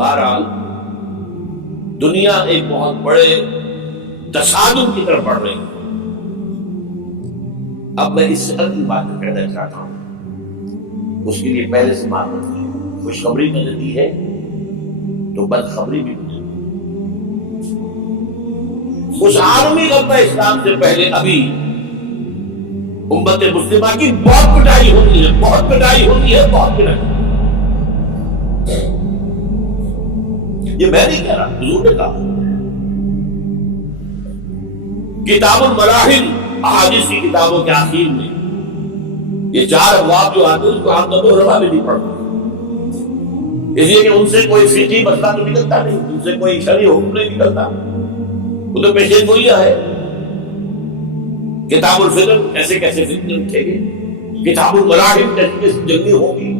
بہرحال دنیا ایک بہت بڑے تصادم کی طرف بڑھ رہی ہے۔ اب میں اس سے اگلی بات کہنا چاہتا ہوں، اس کے لیے پہلے سے معلومات ہے، خوشخبری میں نے دی ہے تو بدخبری بھی مجھے۔ اس عالمی غلبہ اسلام سے پہلے ابھی امت مسلمہ کی بہت پٹائی ہوتی ہے، بہت پٹائی ہوتی ہے، بہت پٹائی۔ یہ میں نہیں کہہ رہا، حضور نے کہا۔ کتاب المراحل احادیث کی کتابوں کے آخر میں یہ 4 ابواب جو آتے ہیں اس کو عام طور پر علماء میں نہیں پڑھتے، اس لیے کہ ان سے کوئی فقہی مسئلہ تو نکلتا نہیں، ان سے کوئی شرعی حکم نہیں نکلتا، وہ تو پیشین گوئیاں ہے۔ کتاب الفتن کیسے کیسے فتنے اٹھے گے، کتاب المراحل کیسے کیسے جنگیں ہوں گی،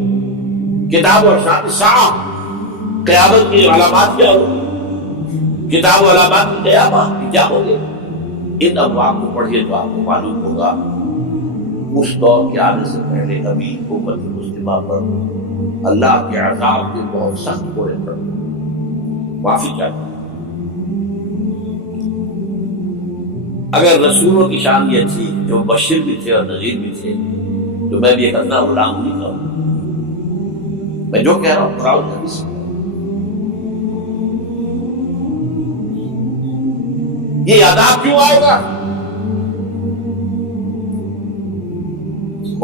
کتاب ارشاد الساعہ قیامت کی علامات کیا ہوگی، کتاب علامات قیامت کیا ہوگی، ان ابواب کو پڑھیے تو آپ کو معلوم ہوگا اس دور کے آنے سے پہلے ابھی امت مسلمہ پر اللہ کے عذاب کے بہت سخت کوڑے پڑ معافی چاہتا ہوں۔ اگر رسولوں کی شان یہ تھی جو مبشر بھی تھے اور نذیر بھی تھے تو میں بھی ایک ادنا غلام نہیں کروں، میں جو کہہ رہا ہوں قرآن حدیث۔ یہ عذاب کیوں آئے گا؟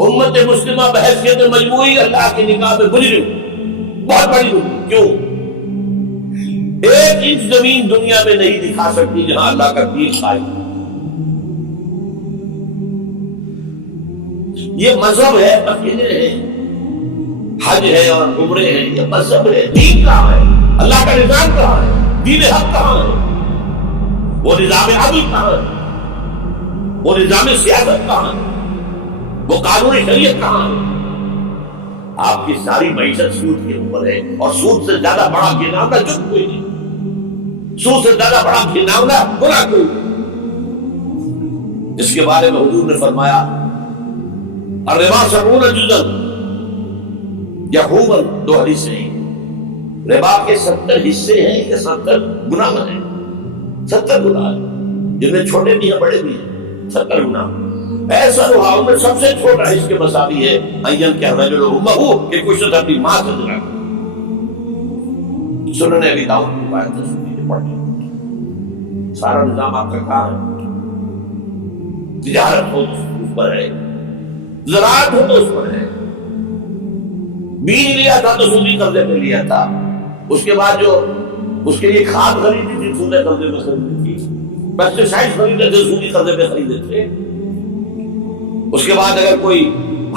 امت مسلمہ بحیثیت مجموعی اللہ کی نگاہ میں مجرم، بہت بڑی مجرم۔ کیوں؟ ایک انچ زمین دنیا میں نہیں دکھا سکتی جہاں اللہ کا دین قائم۔ یہ مذہب ہے، عقیدے ہیں، حج ہے اور عمرے ہیں، یہ مذہب ہے۔ دین کہاں ہے؟ اللہ کا نظام کہاں ہے؟ دین حق کہاں ہے؟ وہ نظام عدل کہاں ہے؟ وہ نظام سیاست کہاں ہے؟ وہ قانون شریعت کہاں ہے؟ آپ کی ساری معیشت سود کے اوپر ہے، اور سود سے زیادہ بڑا گھناؤنا جرم کوئی نہیں، سود سے زیادہ بڑا گھناؤنا گناہ کوئی نہیں، جس کے بارے میں حضور نے فرمایا الربا 70 جزءا یحوما، 2 حدیثیں ہیں، ربا کے 70 حصے ہیں یا 70 گناہ ہیں، 70 گناہ ہیں، جن میں چھوٹے بھی ہیں بڑے بھی ہیں، 70 گناہ۔ ایسا رہا میں سب سے چھوٹا اس کے مساوی ہے این کہ رجل امہ، کہ کوئی شخص اپنی ماں سے زنا کرے۔ سنن ابی داؤد کی روایت ہے، سنیے پڑھیں۔ سارا نظام آپ کا کہاں ہے؟ تجارت ہو تو اس پر ہے، زراعت ہو تو اس پر ہے۔ بیج لیا تھا تو سودی قرضے پہ لیا تھا، اس کے بعد جو اس کے لیے کھاد خریدی تھی سودی قرضے پہ خریدی تھی، پیسٹی سائڈ خریدے تھے سودی قرضے پہ خریدے تھے۔ اس کے بعد اگر کوئی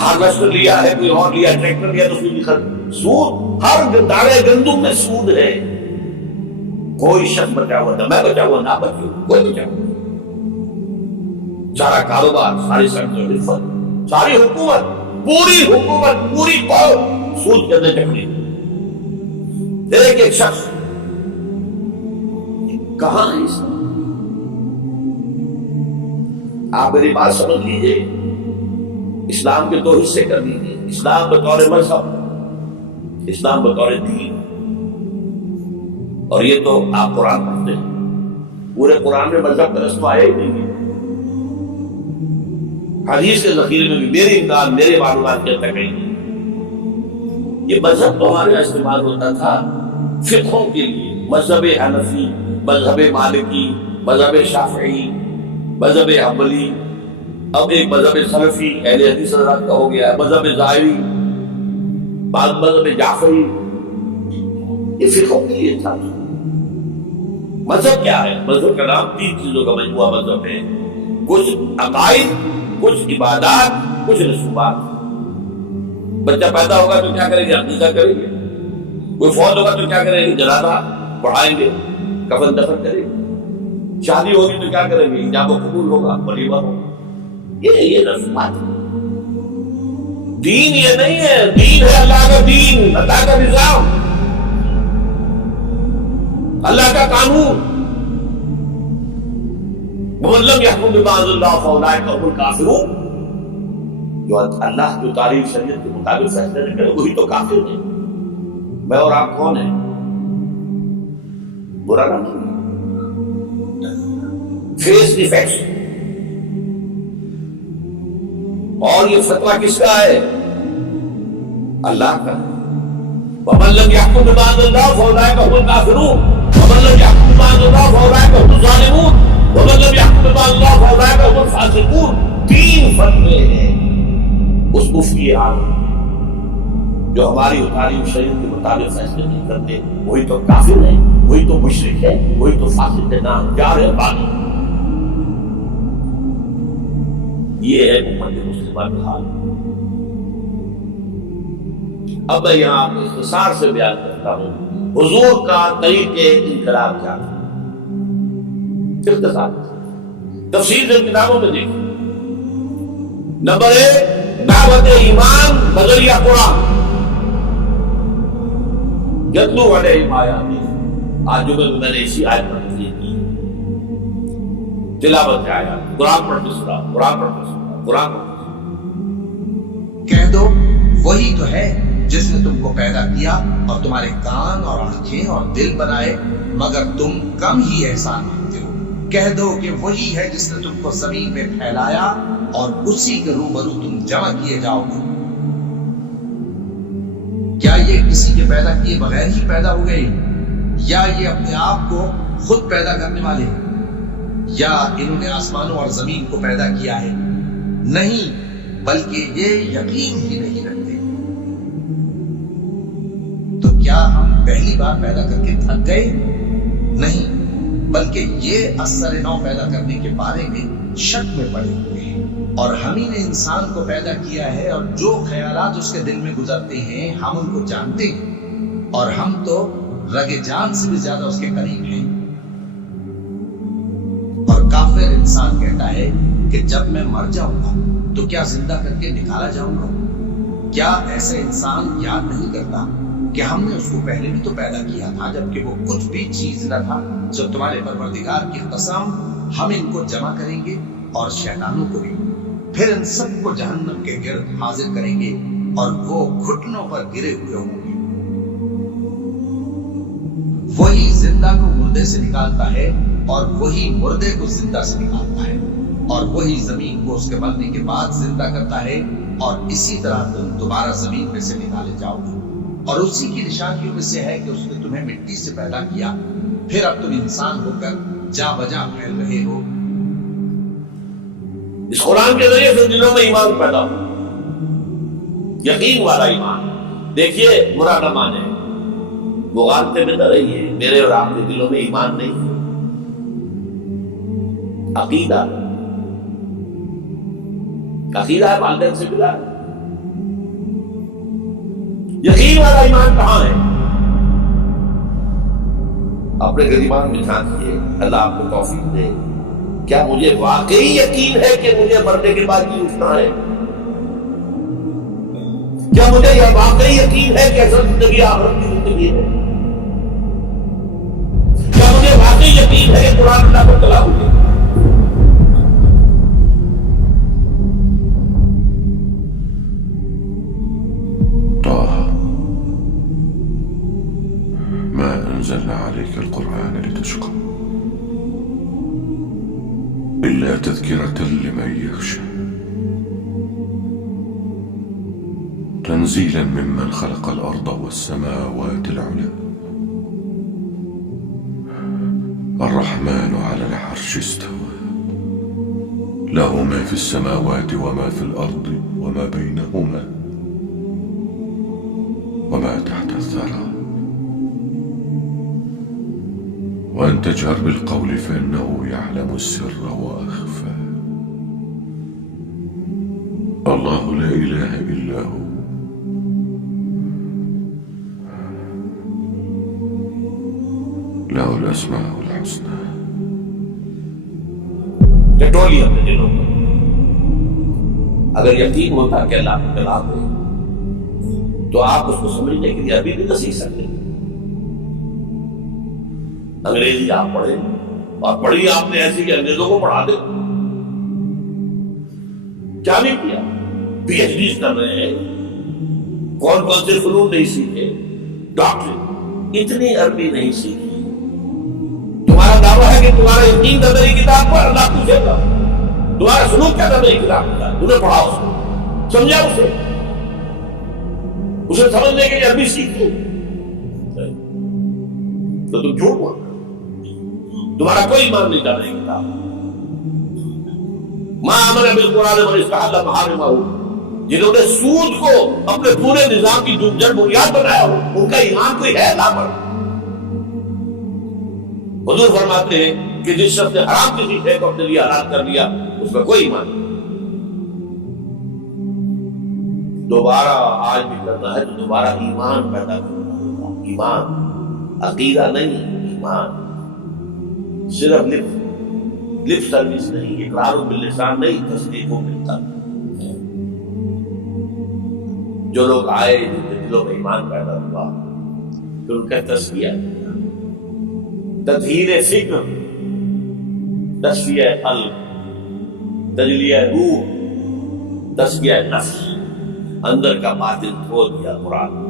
ہارویسٹر لیا ہے، کوئی اور لیا، ٹریکٹر لیا تو سودی خرید، سود ہر دانے گندم میں سود ہے۔ کوئی شخص بچا ہوا تھا، میں بچا ہوا نہ بچا ہوا، کوئی بچا ہوا، سارا کاروبار، ساری سرمایہ، ساری حکومت، پوری حکومت، پوری قوم سود کے اندر چکری۔ ایک شخص کہاں ہے اس میں؟ آپ میری بات سمجھ لیجیے، اسلام کے 2 حصے کر دیجیے، اسلام بطور مذہب، اسلام بطور دین۔ اور یہ تو آپ قرآن پڑھتے ہیں، پورے قرآن میں مذہب کا رسم آیا ہی نہیں ہے۔ حدیث کے ذخیرے میں بھی میری امداد، میرے معلومات کے تک نہیں۔ یہ مذہب تو ہمارے یہاں استعمال ہوتا تھا فقہوں کے لیے، مذہب حنفی، مذہب مالکی، مذہب شافعی، مذہب حنبلی، اب ایک مذہب سلفی اہل حدیث حضرات کا ہو گیا ہے، مذہب ظاہری، بعض مذہب جعفری۔ یہ فقہوں کے لیے تھا۔ مذہب کیا ہے؟ مذہب کا نام 3 چیزوں کا مجموعہ مذہب ہے، کچھ عقائد، کچھ عبادات، کچھ رسومات۔ بچہ پیدا ہوگا تو کیا کریں گے؟ عقیقہ کریں گے۔ کوئی فوت ہوگا تو کیا کریں گے؟ جنازہ پڑھائیں گے، کفن دفن کریں گے۔ شادی ہوگی تو کیا کریں گے؟ ایجاب و قبول ہوگا، ولیمہ ہوگا۔ یہ رسومات ہے۔ دین یہ نہیں ہے، دین ہے اللہ کا دین، اللہ کا نظام، اللہ کا قانون۔ وَمَن لَّمْ يَحْكُم بِمَا أَنزَلَ اللَّهُ فَأُولَٰئِكَ هُمُ الْكَافِرُونَ۔ جو اللہ جو تعلیم شریعت کے مطابق فیصلے نہ کرے وہی تو کافر ہے۔ میں اور آپ کون ہیں؟ برا نہ مانے. Face defects. اور یہ فتویٰ کس کا ہے؟ اللہ کا. وَمَن لَّمْ يَحْكُم بِمَا أَنزَلَ اللَّهُ فَأُولَٰئِكَ هُمُ الْكَافِرُونَ وَمَن لَّمْ يَحْكُم بِمَا أَنزَلَ اللَّهُ فَأُولَٰئِكَ هُمُ الظَّالِمُونَ وَمَن لَّمْ يَحْكُم بِمَا أَنزَلَ اللَّهُ فَأُولَٰئِكَ هُمُ الْفَاسِقُونَ. 3 فتوے ہیں اس مفتی عالم جو ہماری اتاری شریعت کے مطابق فیصلے نہیں کرتے. وہی تو کافر ہے, وہی تو مشرک ہے, وہی تو فاسق ہے, ناہنجار ہے, باغی. یہ ہے امت مسلمہ کا حال. اب میں یہاں آپ کو اختصار سے بیان کرتا ہوں حضور کا طریقے انقلاب کیا تھا. اختصار تفصیل سے کتابوں میں دیکھیں. نمبر 1, دعوت ایمان بذریعہ قرآن. یتلو علیہم آیاتہ. آج جمعے میں نے اسی آیت پر تفصیل کی. تلاوت آیات, قرآن پڑھتے سنا, قرآن پڑھتے سنا, قرآن پڑھتے سنا. کہہ دو وہی تو ہے جس نے تم کو پیدا کیا اور تمہارے کان اور آنکھیں اور دل بنائے, مگر تم کم ہی احسان مانتے ہو. کہہ دو کہ وہی ہے جس نے تم کو زمین میں پھیلایا اور اسی کے روبرو تم جمع کیے جاؤ گے. کیا یہ کسی کے پیدا کیے بغیر ہی پیدا ہو گئے, یا یہ اپنے آپ کو خود پیدا کرنے والے ہیں, یا انہوں نے آسمانوں اور زمین کو پیدا کیا ہے؟ نہیں, بلکہ یہ یقین ہی نہیں رکھتے. تو کیا ہم پہلی بار پیدا کر کے تھک گئے؟ نہیں, بلکہ یہ اثر نو پیدا کرنے کے بارے میں شک میں پڑے ہوئے ہیں. اور ہم ہی نے انسان کو پیدا کیا ہے, اور جو خیالات اس کے دل میں گزرتے ہیں ہم ان کو جانتے ہیں, اور ہم تو رگ جان سے بھی زیادہ اس کے قریب ہیں. اور کافر انسان کہتا ہے کہ جب میں مر جاؤں گا تو کیا زندہ کر کے نکالا جاؤں گا؟ کیا ایسا انسان یاد نہیں کرتا کہ ہم نے اس کو پہلے بھی تو پیدا کیا تھا جبکہ وہ کچھ بھی چیز نہ تھا؟ جب تمہارے پروردگار کی قسم ہم ان کو جمع کریں گے اور شیطانوں کو بھی, پھر ان سب کو جہنم کے گرد حاضر کریں گے اور وہ گھٹنوں پر گرے ہوئے ہوں گے. وہی زندہ کو مردے سے نکالتا ہے اور وہی مردے کو زندہ سے نکالتا ہے, اور وہی زمین کو اس کے مرنے کے بعد زندہ کرتا ہے, اور اسی طرح تم دوبارہ زمین میں سے نکالے جاؤ گے. اور اسی کی نشانیوں میں سے ہے کہ اس نے تمہیں مٹی سے پیدا کیا, پھر اب تم انسان ہو کر جا بجا پھیل رہے ہو. اس قرآن کے ذریعے سے دلوں میں ایمان پیدا ہو, یقین والا ایمان. دیکھیے, برا نہ مانے, مغالطے میں نہ رہیے. میرے اور آپ کے دلوں میں ایمان نہیں ہے, عقیدہ ہے, والدین سے ملا ہے. یقین والا ایمان کہاں ہے؟ اپنے گریبان میں جھانکیے, اللہ آپ کو توفیق دے. کیا مجھے واقعی یقین ہے کہ مجھے مرنے کے بعد ہی اٹھنا ہے؟ کیا مجھے یہ واقعی یقین ہے کہ اصل زندگی آخرت کی زندگی ہے؟ کیا مجھے واقعی یقین ہے کہ قرآن اللہ کو تلا ہوگی؟ ما أنزلنا عليك القرآن لتشقى إلا تذكرة لمن يخشى تنزيلا ممن خلق الأرض والسماوات العلى الرحمن على العرش استوى له ما في السماوات وما في الأرض وما بينهما وما تحت الثرى وأن تجهر بالقول فإنه يعلم السر وأخفى الله لا إله إلا هو له الأسماء الحسنى. ٹٹولی اپنے دلوں پر. اگر یقین ہوتا کہ اللہ کو کلام ہے تو آپ اس کو سمجھنے کے لیے ابھی بھی نہ سیکھ سکتے. انگریزی آپ پڑھیں, اور پڑھی آپ نے ایسی کہ انگریزوں کو پڑھا دے. کیا نہیں کیا, پی ایچ ڈی کر رہے ہیں, کون سے فنون نہیں سیکھے, ڈاکٹر اتنی عربی نہیں سیکھی, کہ تمہارا یقین تھا میری کتاب پر، اللہ پوچھے گا تمہارا سلوک کیا تھا میری کتاب پر، تم نے پڑھا اس کو، سمجھا اسے سمجھنے کے لیے عربی سیکھ لو، تو تم جھوٹ بول رہے ہو، تمہارا کوئی ایمان نہیں تھا میری کتاب۔ ما آمن بالقرآن من استحل محارمہ، جنہوں نے سود کو اپنے پورے نظام کی جڑ بنیاد بنایا ہو، ان کا ایمان کوئی ہے لا پر۔ حضور فرماتے ہیں کہ جس شخص نے حرام کسی شے کو اپنے لیے حلال کر لیا اس میں کوئی ایمان نہیں۔ دوبارہ آج بھی کرنا ہے تو دوبارہ ایمان پیدا کرنا ہوگا، ایمان، عقیدہ نہیں، ایمان، صرف لپ سروس نہیں، اقرار باللسان نہیں، تصدیق بالقلب۔ جو لوگ آئے جن کے دلوں میں ایمان پیدا ہوا پھر ان کا تزکیہ، تطہیر فکر، تصفیہ قلب، تجلیہ روح، تزکیہ نفس، اندر کا باطن کھو دیا قرآن۔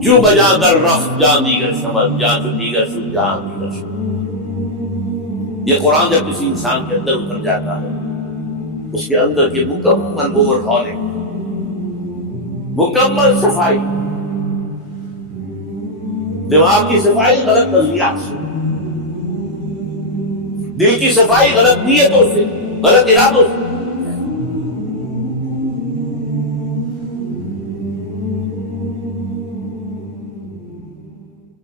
جو بجا در رفت جان دیگر سمجھ، جان جو دیگر سن جان دیگر سن۔ یہ قرآن جب کسی انسان کے اندر اتر جاتا ہے اس کے اندر کے مکمل اوور ہالنگ، مکمل صفائی، دماغ کی صفائی غلط نظریات سے، دل کی صفائی غلط نیتوں سے، غلط ارادوں سے،